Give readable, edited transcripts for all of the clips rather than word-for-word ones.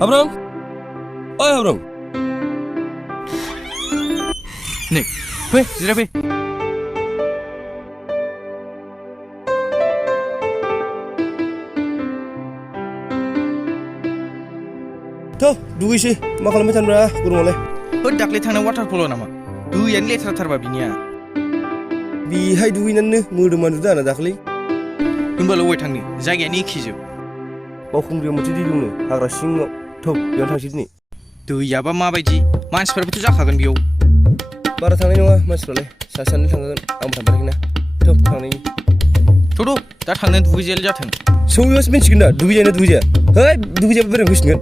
Abram? Oi Abram. Nih, weh, sudah weh. Tuh, dugisih, मा खालामबाय थानब्रा गरमावलाय? दाख्लै थांनाय वाटारफलाव नामा? दैयानो लेथ्राथारबा बिनिया। बिहाय दुगैनानैनो मोदोमानो जुदो आंना दाख्लै। होनबालाय अबाय थांनो? जायगायानो एखेजोब। बावखुंग्रियाव मोनसे दै दंनो, हाग्रा सिङाव। थौ, बेयावनो थांसै दिनै। दैयाबा माबायदि? मानसिफोराबोथ' जाखागोन बेयाव। बारा थांनाय नङा मानसिफ्रालाय, सासे सानै थांगोन। आंबो थांफेराखैना। थौ, थांनायनि। थ'थ' दा थांनानै दुगैजायाल जाथों। सौयैयावसो मिन्थिगोन दा, दुगैजाया ना दुगैजाया। है, दुगैजायाबा बोरै फैसिगोन?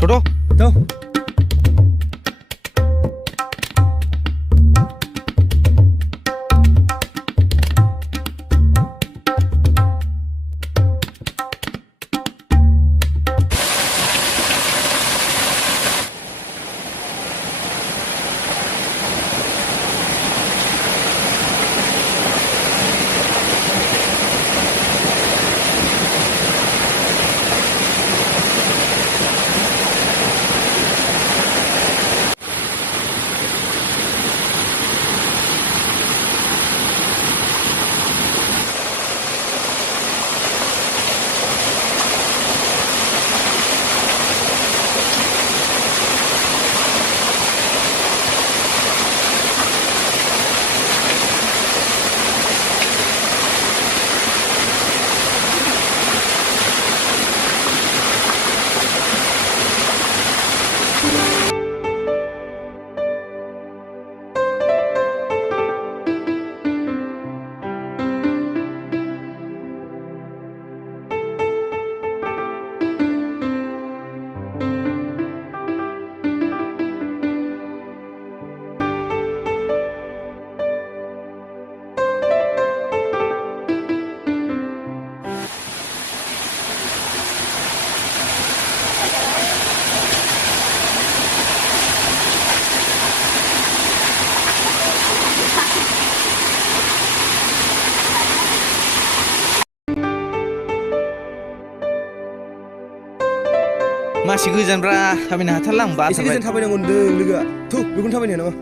थ'थ'। थौ। मासि गोजानब्रा थाबायनो हाथारला आं बाथारबाय। एसे गोजान थाबायनांगौ होनदों लोगोआ। थौ, बेखौनो थाबायनो हाया नामा?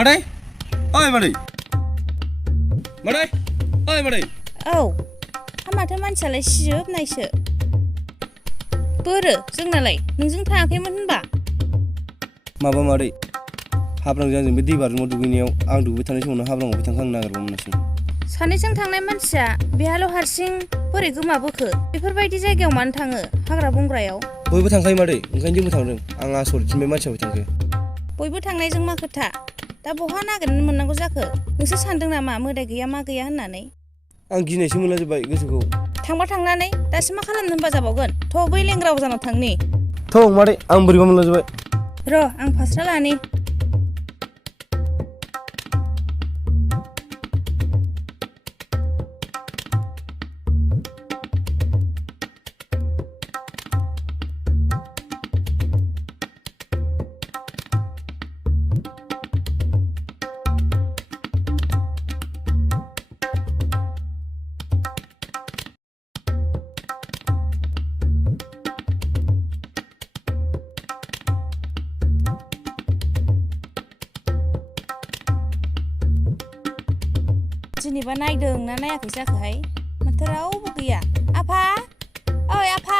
Maday, oi Maday. Maday, oi Maday. औ हा माथो मानसियालाय सिजोबनायसो बोरो जोंनालाय नोंजों थाङाखैमोन होनबा माबा मादै हाब्रांजों आंजों बे दै बाज्रुमाव दुगैनायाव आं दुगैबाय थानाय समावनो हाब्रांआव बिथांखौ आं नागिरबावनासै सानैजों थांनाय मानसिया बेहाल' हारसिं बोरै गोमाबोखो बेफोरबायदि जायगायाव मानो थाङो हाग्रा बंग्रायाव बयबो थांखायो मादै ओंखायनो जोंबो थांदों आं आसरितसो बे मानसिया थांखो बयबो थांनायजों मा खोथा दा बहा नागिरनो मोननांगौ जाखो नोंसोर सानदों नामा मोदाय गैया मा गैया होननानै आं गिनायसो मोनलाजोब्बाय गोसोखौ थांबा थांनानै दासो मा खालामनो होनबा जाबावगोन थ' बै लेंग्रा अजानाव थांनि थौ मादै आं बोरैबा मोनलाजोब्बाय र' आं फास्रा लानि जेनेबा नायदों ना नायाखै जाखोहाय माथो रावबो गैया आफा ओइ आफा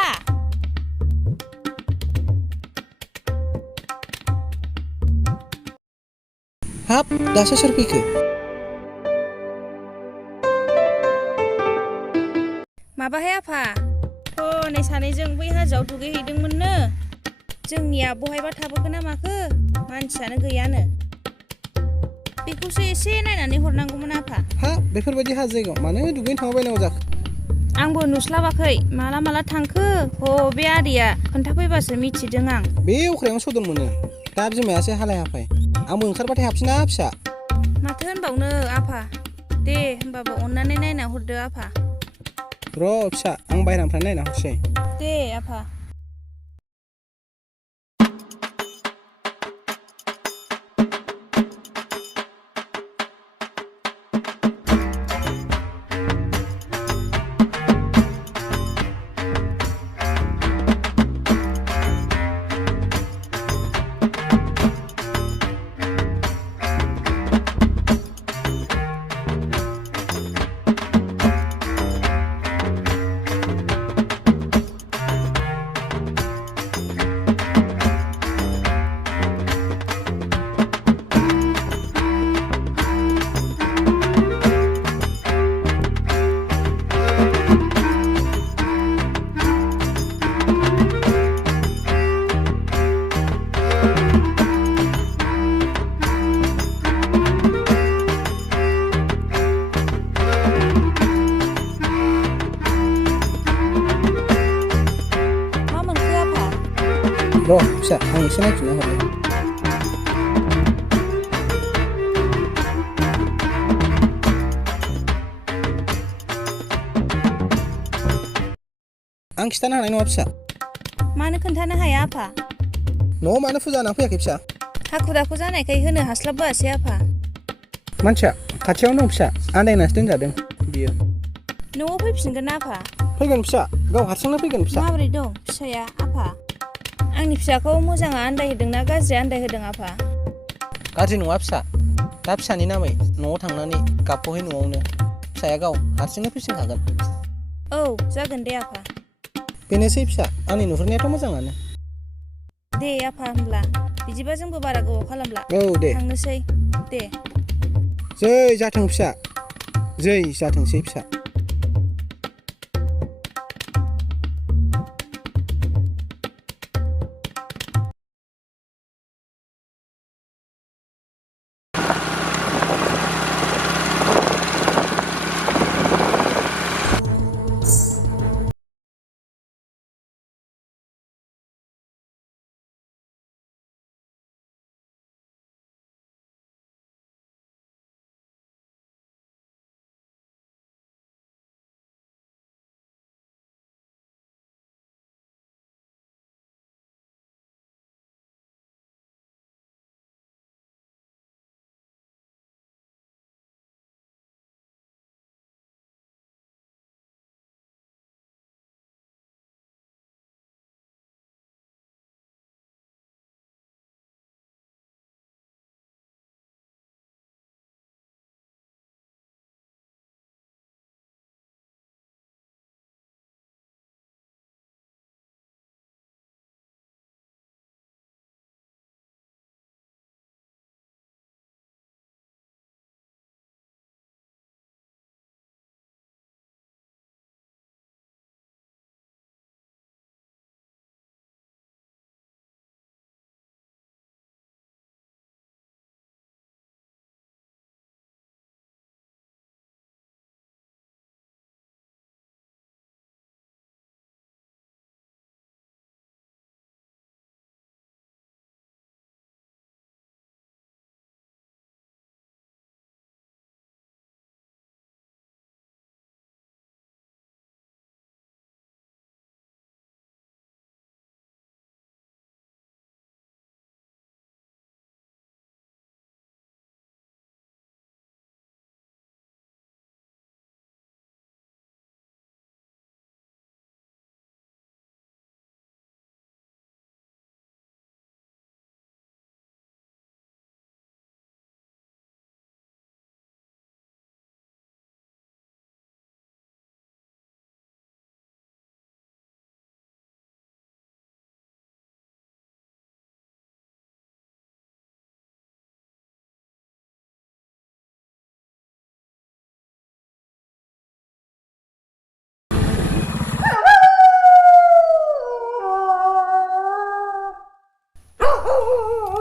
हाब दासो सोर फैखो माबाहाय आफा हनै सानैजों बै हाजोआव दुगैहैदोंमोननो जोंनिया बहायबा थाबोखो ना माखो मानसियानो गैयानो बेखौसो एसे नायनानै हरनांगौमोन आफा हा बेफोरबायदि हा जायगायाव मानो दुगैनो थांबायनांगौ जाखो आंबो नुस्लाबाखै माला माला थांखो बे आदैया खोन्थाफैबासो मिथिदों आं बे अख्रायावनो सदन मोनो दा बिमायासो हालाय हाफाय आंबो ओंखारबाथाय हाबसिना फिसा माथो होनबावनो आफा दे होमबाबो अननानै नायना हरदो आफा र' फिसा आं बायह्रानिफ्राय नायना हरसै दे आफा र' फिसा आं एसे नायफिनना हरबाय आं खिथानो हानाय नङा फिसा मानो खोन्थानो हाया आफा न'आव मानो फुजा होना फैयाखै फिसा हाखु दाखु जानायखाय होनो हास्लाबबोआसै आफा मानसिया खाथियावनो दं फिसा आन्दायनासो दोनजादों बियो न'आव फैफिनगोन ना आफा फैगोन फिसा गाव हारसिंनो फैगोन फिसा माबोरै दं फिसाया आफा आंनि फिसाखौ मोजाङा आन्दायहोदों ना गाज्रि आन्दायहोदों आफा गाज्रि नङा फिसा दा फिसानि नामै न'आव थांनानै गाबखौहाय न'आवनो फिसाया गाव हारसिंनो फैफिनखागोन औ जागोन दे आफा बेनोसै फिसा आंनि नुहुरनायाथ' मोजाङानो दे आफा होमब्ला बिदिबा जोंबो बारा गोबाव खालामला औ दे थांनोसै दे जै जाथों फिसा जै जाथोंसै फिसा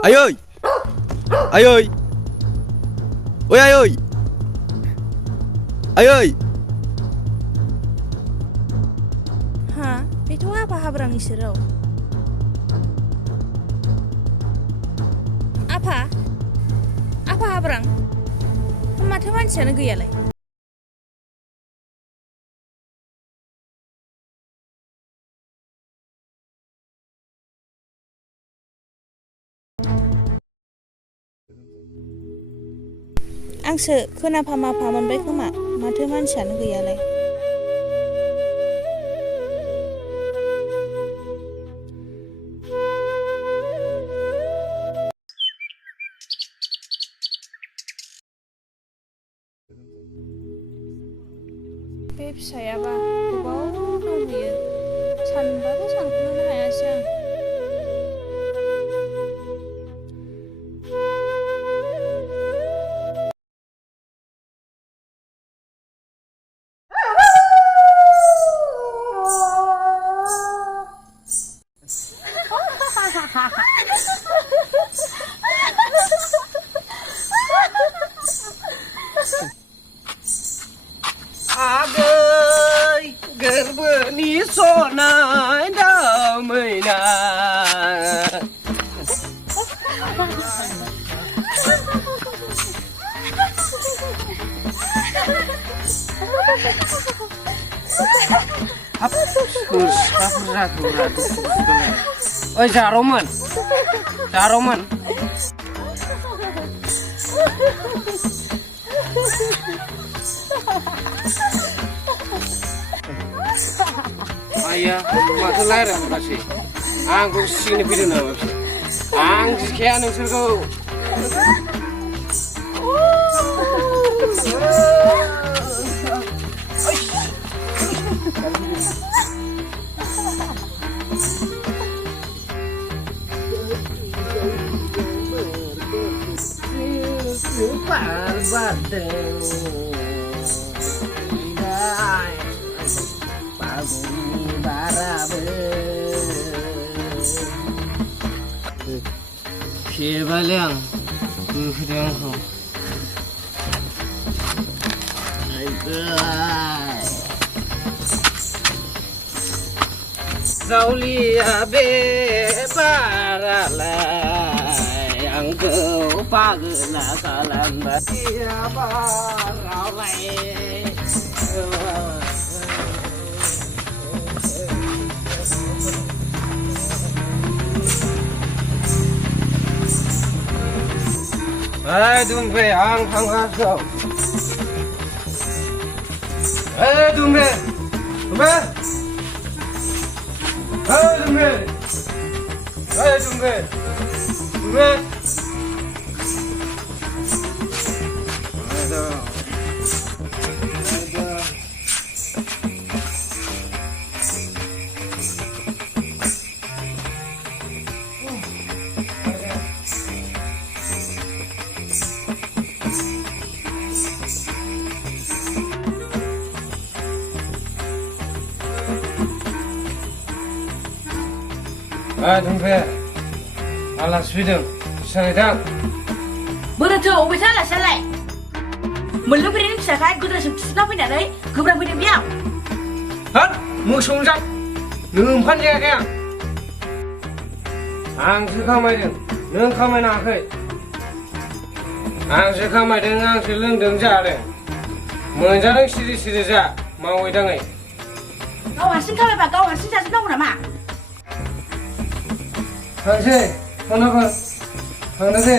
Ai ơi. Ai ơi. Ôi ai ơi. Ai ơi. Ha, itu apa habrang isirau? Apa? Apa habrang? Maथो मानसियानो गैयालाय? आंसो खोनाफा माफा मोनबाय खोमा माथो मानसियानो गैयालाय। बे फिसायाबा गोबाव दंहैयो सानबाबो सानख'नोनो हायासै आं। Agai gerbeni sonai damainya. Oi Jaroman. Ayah, maksud lahir apa sih? Aku sini video nama sih. Ang sekian nusirku. Kebalang, kehidupanku. Zaulia be paralai, angkau pagna kalan batia paralai. Hei Dumbe, ang panghaso. Hei Dumbe, Dumbe. Hei Dumbe, Hei Dumbe, Dumbe. Aduh. Dumbe, alas video, sangat dah. Berarti orang salah salah. Melu beri ni saya kau dah sempat pun ada, kau berapa dia biar? Hah, musuh jat, numpan je kaya. Ang sekamai deng, nung kamai nak ke? Ang sekamai deng, ang seleng deng jat deng. Menjarang siri jat, mau idang ai. Kau hasil kau apa? Kau hasil jadi tahu nama? Hasil, kenapa? Kenapa?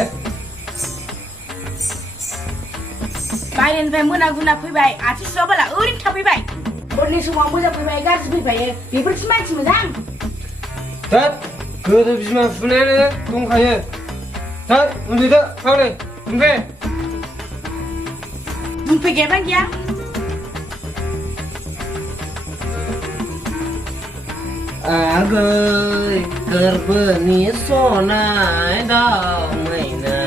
Bayan pemuna guna pibai, aci sebab lah urin tapi pibai. Orang ni semua muda pibai, garis pibai, bibir cuma macam. Tat, kau tu bisa mana ni? Tunggu kaya. Tat, undi tak? Kau ni, Dumbe. Dumpe keban dia? Agai gerbeni sonai damainya.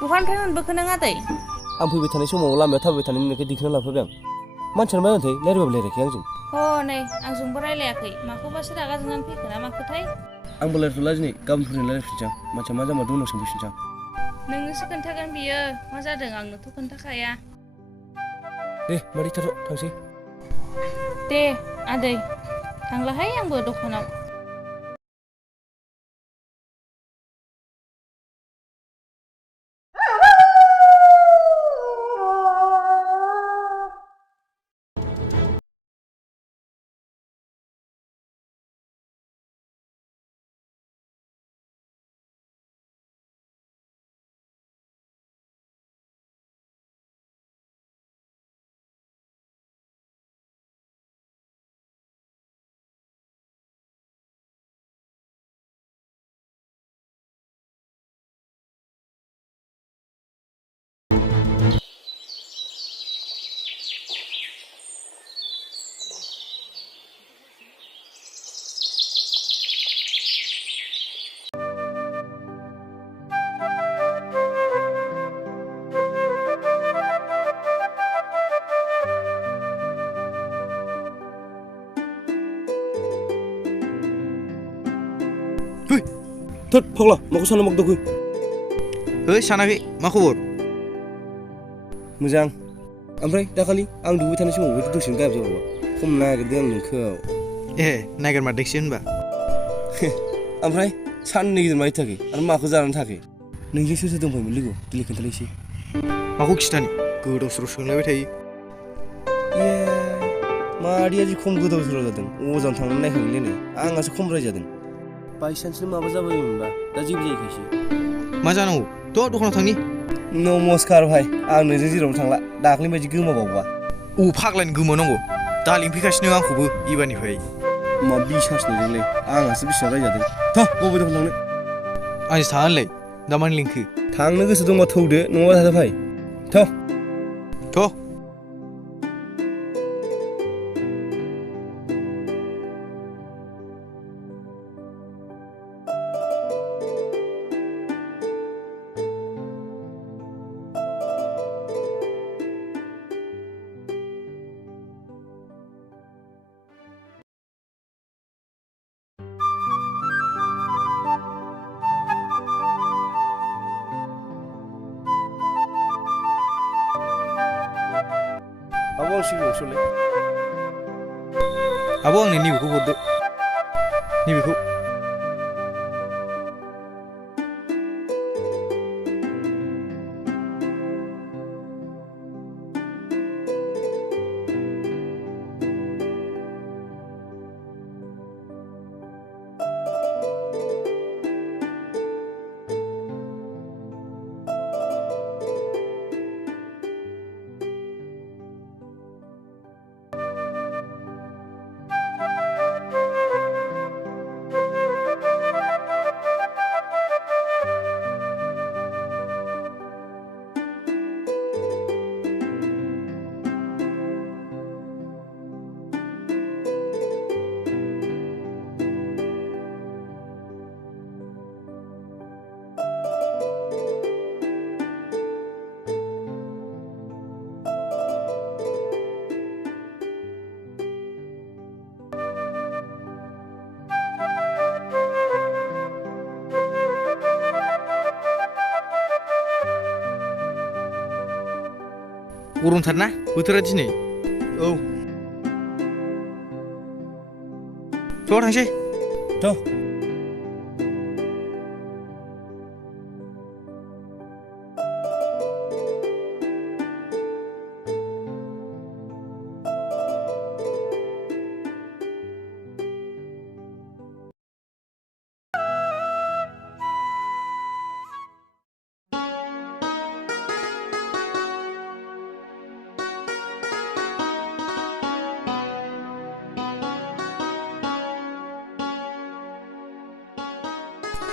बहानिफ्राय मोनबोखो नों आदै आं फैबाय थानाय समाव लामायाव थाबाय थानाय नुनायखाय दिखोना लाफैबाय आं मानसियानो मा होनथाय रायज्लायबाबो रायज्लायाखै आंजों नै आंजोंबो रायलायाखै माखौबासो रागा जोंनानै फैखो ना माखोथाय आंबो रायज्लायथ'ला दिनै गाबोनफोरनो रायज्लायफिनसै आं मानसिया मा जामारदों उनाव सोंफैफिनसै आं नोंनोसो खोन्थागोन बियो मा जादों आंनोथ' खोन्थाखाया दे मादै थाथ' थांसै दे आदै थांलाहाय आंबो दखानाव थोद फाग्ला माखौ सानना मागदावखो सानाखै मा खबर मोजां ओमफ्राय दाखालि आं दुगै थानाय समाव बे दसेनो गायब जाबाय खम नागिरदों आं नोंखौ नागिरमारदोंसो होनबा ओमफ्राय साननै गिदिर माइ थाखै आरो माखौ जानानै थाखै नोंजों सोर सोर दंफायोमोन लोगोआव दिनै खोन्थालायसै माखौ खिथानो गोदाव सोराव सोंलायबाय थायो मादैया जि खम गोदाव सोराव जादों अजानाव थांनानै नायखांलायनाय आंहासो खम रायजादों बायसान्सनो माबा जाबायमोनबा दा जेबो जायैखायसो मा जानांगौ थ' दखानाव थांनि नमस्कार भाइ आं नोंजों जेरावबो थांला दाख्लैनि बायदि गोमाबावबा फाग्लानि गोमानांगौ दा लिंफैगासिनो आंखौबो इबारनिफ्राय मा बिसास नोंजोंलाय आंहासो बेसेबां रायजादों थ' बबे दखान थांनो आंसो थाङानोलै दा मानो लिंखो थांनो गोसो दंबा थौदो नङाबा थादो भाइ थ' आब' आं सिगाङाव सोलाय आब' आंनो नैबेखौ हरदो नैबेखौ गरमथारना बोथोरा दिनै थ' थांसै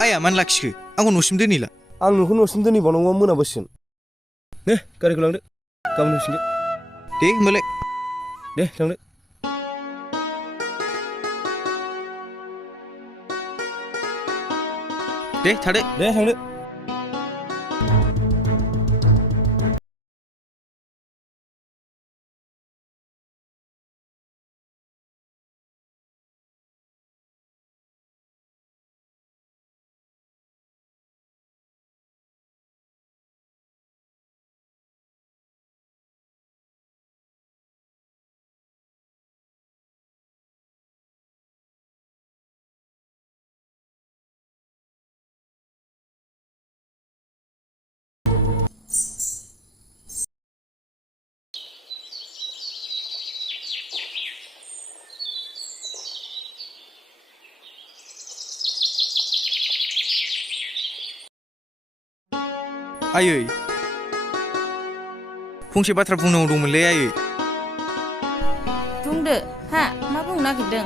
आया मानो लाखिखो आंखौ न'सिम दोनहैला आं नोंखौ न'सिम दोनहैबावनांगौआ मोनाबोसिगोन दे गारिखौ लांदो गाबोन होफिनदो दे होमबालाय दे थांदो दे थादो दे थांदो आयै फंसे बाथ्रा बुंनांगौ दंमोनलै आयै बुंदो हा मा बुंनो नागिरदों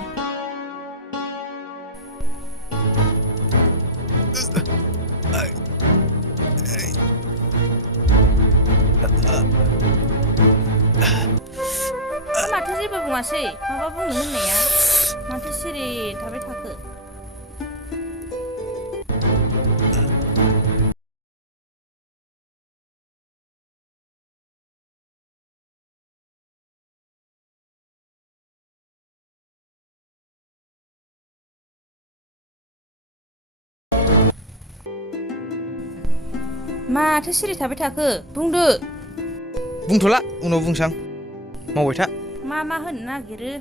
माथो जेबो बुङासै माबा बुंनो होननाया माथो सिरि थाबाय थाखो माथो सिरि थाबाय थाखो बुंदो बुंथ'ला उनाव बुंसां मावबाय था मा होननो नागिरो